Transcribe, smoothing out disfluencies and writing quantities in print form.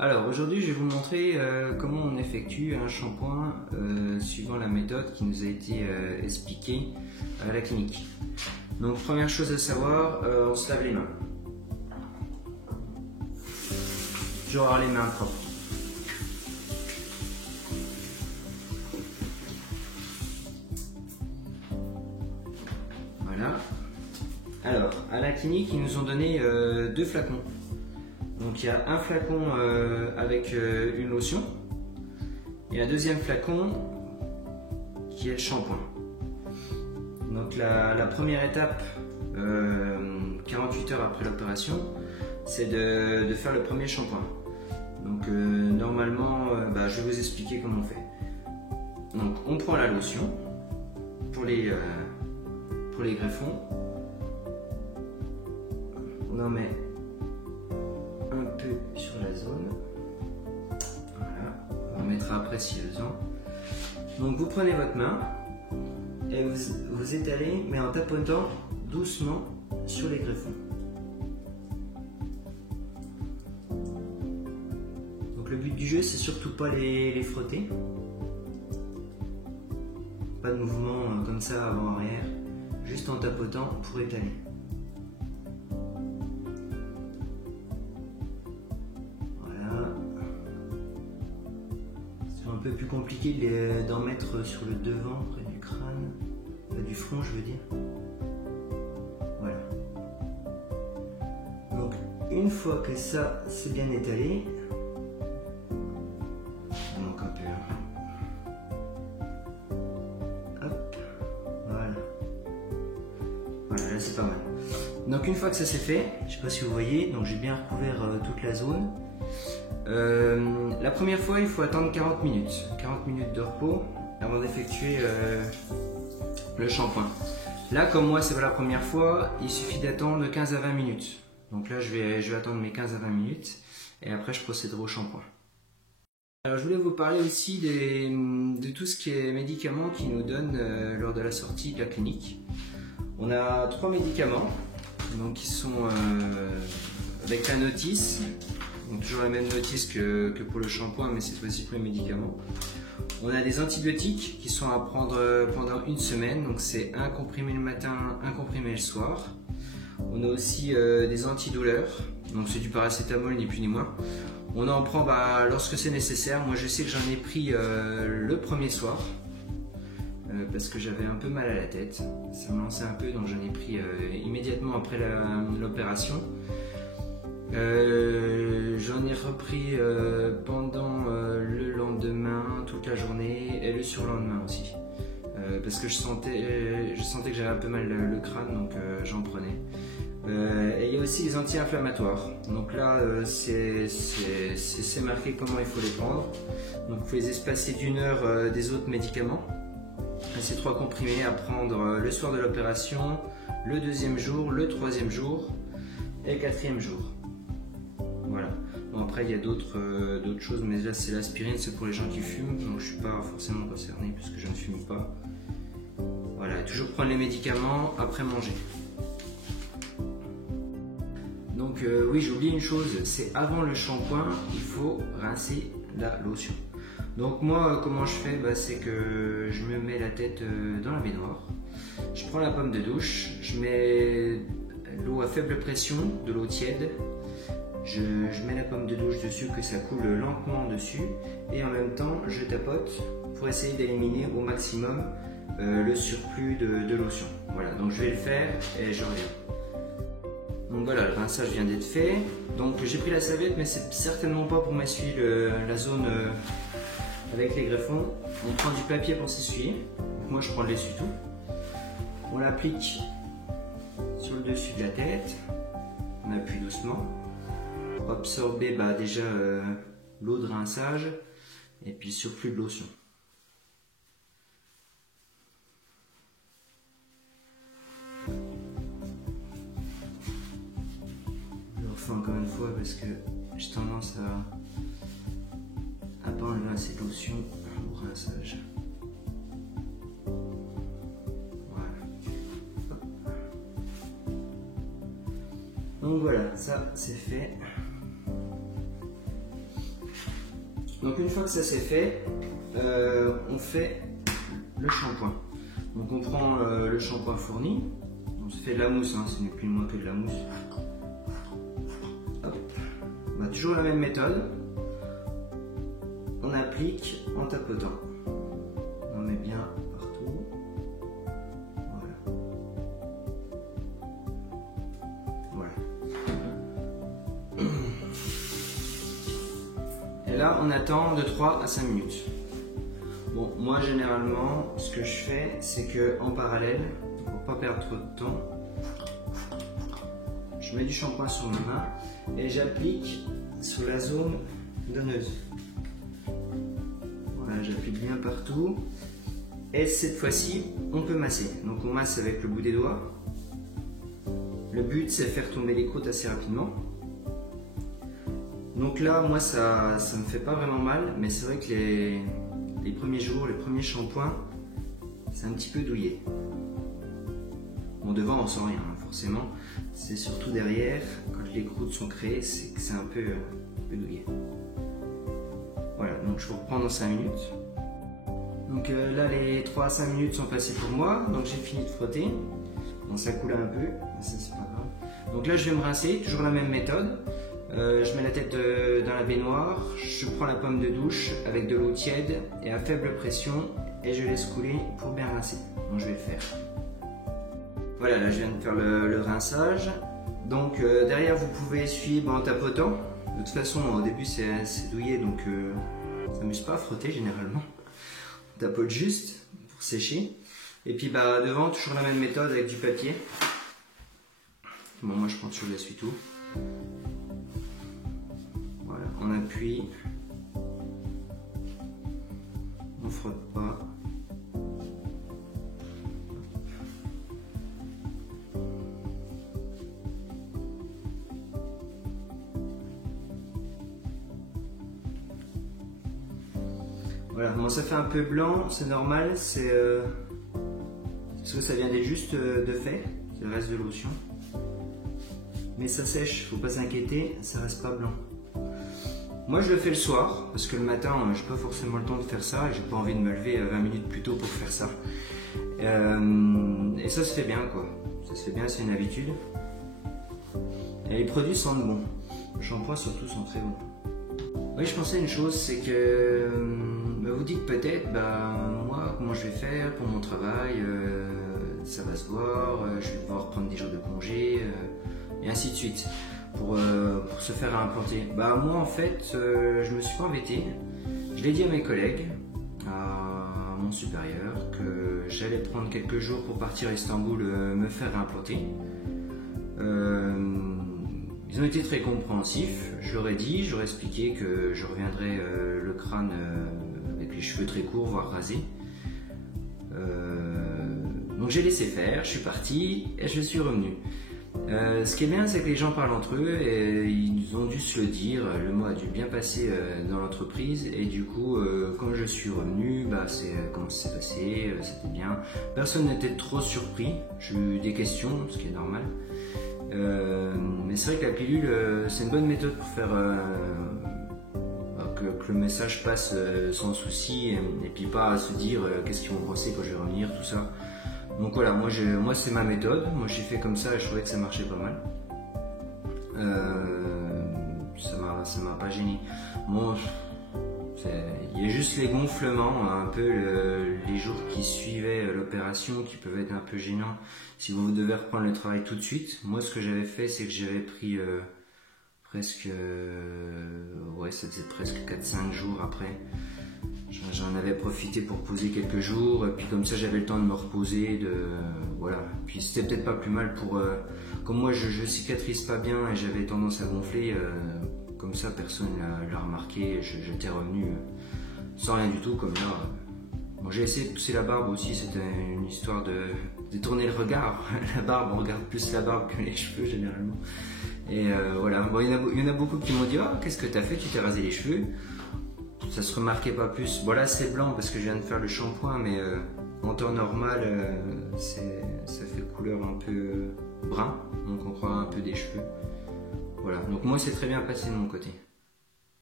Alors aujourd'hui je vais vous montrer comment on effectue un shampoing suivant la méthode qui nous a été expliquée à la clinique. Donc première chose à savoir, on se lave les mains. Toujours avoir les mains propres. Voilà. Alors à la clinique ils nous ont donné 2 flacons. Donc il y a un flacon avec une lotion et un deuxième flacon qui est le shampoing. Donc la première étape, 48 heures après l'opération, c'est de faire le premier shampoing. Donc normalement, je vais vous expliquer comment on fait. Donc on prend la lotion pour les greffons, on en met un peu sur la zone, voilà, on en mettra après s'il y a besoin. Donc vous prenez votre main et vous étalez, mais en tapotant doucement sur les greffons. Donc le but du jeu, c'est surtout pas les frotter, pas de mouvement comme ça avant-arrière, juste en tapotant pour étaler. Un peu plus compliqué d'en mettre sur le devant, près du crâne, du front je veux dire. Voilà. Donc une fois que ça c'est bien étalé, donc un peu, hop, voilà. Voilà, là c'est pas mal. Donc une fois que ça c'est fait, je sais pas si vous voyez, donc j'ai bien recouvert toute la zone. La première fois, il faut attendre 40 minutes de repos avant d'effectuer le shampoing. Là, comme moi, c'est pas la première fois, il suffit d'attendre 15 à 20 minutes. Donc là, je vais attendre mes 15 à 20 minutes et après, je procéderai au shampoing. Alors, je voulais vous parler aussi de tout ce qui est médicaments qu'ils nous donnent lors de la sortie de la clinique. On a 3 médicaments donc, qui sont avec la notice. Donc toujours la même notice que pour le shampoing, mais cette fois-ci pour les médicaments. On a des antibiotiques qui sont à prendre pendant une semaine, donc c'est un comprimé le matin, un comprimé le soir. On a aussi des antidouleurs, donc c'est du paracétamol ni plus ni moins. On en prend lorsque c'est nécessaire. Moi je sais que j'en ai pris le premier soir, parce que j'avais un peu mal à la tête. Ça me lançait un peu, donc j'en ai pris immédiatement après l'opération. J'en ai repris pendant le lendemain, toute la journée et le surlendemain aussi, parce que je sentais que j'avais un peu mal le crâne, donc j'en prenais. Et il y a aussi les anti-inflammatoires, donc là c'est marqué comment il faut les prendre. Donc il faut les espacer d'1 heure des autres médicaments. Et ces 3 comprimés à prendre le soir de l'opération, le 2e jour, le 3e jour et le 4e jour. Voilà. Bon, après il y a d'autres choses, mais là c'est l'aspirine, c'est pour les gens qui fument, donc je ne suis pas forcément concerné puisque je ne fume pas. Voilà, toujours prendre les médicaments après manger. Donc oui, j'ai oublié une chose, c'est avant le shampoing, il faut rincer la lotion. Donc moi comment je fais, c'est que je me mets la tête dans la baignoire, je prends la pomme de douche, je mets l'eau à faible pression, de l'eau tiède. Je mets la pomme de douche dessus, que ça coule lentement dessus, et en même temps je tapote pour essayer d'éliminer au maximum le surplus de lotion. Voilà, donc je vais le faire et je reviens. Donc voilà, le rinçage vient d'être fait. Donc j'ai pris la serviette, mais c'est certainement pas pour m'essuyer la zone avec les greffons. On prend du papier pour s'essuyer. Moi je prends de l'essuie-tout. On l'applique sur le dessus de la tête. On appuie doucement. Absorber déjà l'eau de rinçage et puis surplus de lotion. Je le refais encore une fois parce que j'ai tendance à pas enlever assez de lotion au rinçage. Voilà. Donc voilà, ça c'est fait. Donc une fois que ça c'est fait, on fait le shampoing. Donc on prend le shampoing fourni, on se fait de la mousse, hein, ce n'est plus moins que de la mousse. Hop. On a toujours la même méthode, on applique en tapotant. On met bien partout. Voilà. Et là, on attend de 3 à 5 minutes. Bon, moi généralement, ce que je fais, c'est que en parallèle, pour pas perdre trop de temps, je mets du shampoing sur ma main et j'applique sur la zone donneuse. Voilà, j'applique bien partout. Et cette fois-ci, on peut masser. Donc on masse avec le bout des doigts. Le but, c'est de faire tomber les croûtes assez rapidement. Donc là, moi, ça me fait pas vraiment mal, mais c'est vrai que les premiers jours, les premiers shampoings, c'est un petit peu douillé. Bon, devant, on sent rien, hein, forcément. C'est surtout derrière, quand les croûtes sont créées, c'est que c'est un peu douillé. Voilà, donc je vous reprends dans 5 minutes. Donc là, les 3 à 5 minutes sont passées pour moi, donc j'ai fini de frotter. Bon, ça coule un peu, mais ça c'est pas grave. Donc là, je vais me rincer, toujours la même méthode. Je mets la tête dans la baignoire, je prends la pomme de douche avec de l'eau tiède et à faible pression et je laisse couler pour bien rincer. Donc je vais le faire. Voilà, là je viens de faire le rinçage. Donc derrière vous pouvez essuyer en tapotant. De toute façon au début c'est douillé donc ça m'amuse pas à frotter généralement. On tapote juste pour sécher. Et puis devant toujours la même méthode avec du papier. Bon moi je prends toujours l'essuie-tout. Voilà, on appuie, on frotte pas. Voilà, bon ça fait un peu blanc, c'est normal, c'est parce que ça vient juste de fait, c'est le reste de lotion. Mais ça sèche, faut pas s'inquiéter, ça reste pas blanc. Moi je le fais le soir, parce que le matin j'ai pas forcément le temps de faire ça et j'ai pas envie de me lever 20 minutes plus tôt pour faire ça. Et ça se fait bien quoi, ça se fait bien, c'est une habitude. Et les produits sentent bon, le shampoing surtout sont très bons. Oui, je pensais à une chose, c'est que vous dites peut-être, moi comment je vais faire pour mon travail, ça va se voir, je vais devoir prendre des jours de congé, et ainsi de suite. Pour se faire implanter. Moi en fait je me suis pas embêté, je l'ai dit à mes collègues, à mon supérieur que j'allais prendre quelques jours pour partir à Istanbul me faire implanter. Ils ont été très compréhensifs, je leur ai dit, je leur ai expliqué que je reviendrais le crâne avec les cheveux très courts voire rasés. Donc j'ai laissé faire, je suis parti et je suis revenu. Ce qui est bien, c'est que les gens parlent entre eux et ils ont dû se le dire, le mot a dû bien passer dans l'entreprise et du coup, quand je suis revenu, c'est comment ça s'est passé, c'était bien. Personne n'était trop surpris, j'ai eu des questions, ce qui est normal. Mais c'est vrai que la pilule, c'est une bonne méthode pour faire que le message passe sans souci et puis pas à se dire qu'est-ce qu'ils vont penser quand je vais revenir, tout ça. Donc voilà, moi c'est ma méthode, moi j'ai fait comme ça et je trouvais que ça marchait pas mal. Ça m'a pas gêné. Bon, il y a juste les gonflements, un peu les jours qui suivaient l'opération qui peuvent être un peu gênants si vous devez reprendre le travail tout de suite. Moi ce que j'avais fait, c'est que j'avais pris presque, ça faisait presque 4-5 jours après. J'en avais profité pour poser quelques jours, et puis comme ça j'avais le temps de me reposer, voilà. Puis c'était peut-être pas plus mal pour, comme moi je cicatrise pas bien et j'avais tendance à gonfler, comme ça personne l'a remarqué, j'étais revenu sans rien du tout comme là. Bon, j'ai essayé de pousser la barbe aussi, c'était une histoire de détourner le regard. La barbe, on regarde plus la barbe que les cheveux généralement. Et voilà, bon, il y en a beaucoup qui m'ont dit « qu'est-ce que t'as fait, tu t'es rasé les cheveux ?» Ça se remarquait pas plus. Bon là c'est blanc parce que je viens de faire le shampoing, mais en temps normal ça fait couleur un peu brun, donc on croit un peu des cheveux. Voilà, donc moi c'est très bien passé de mon côté.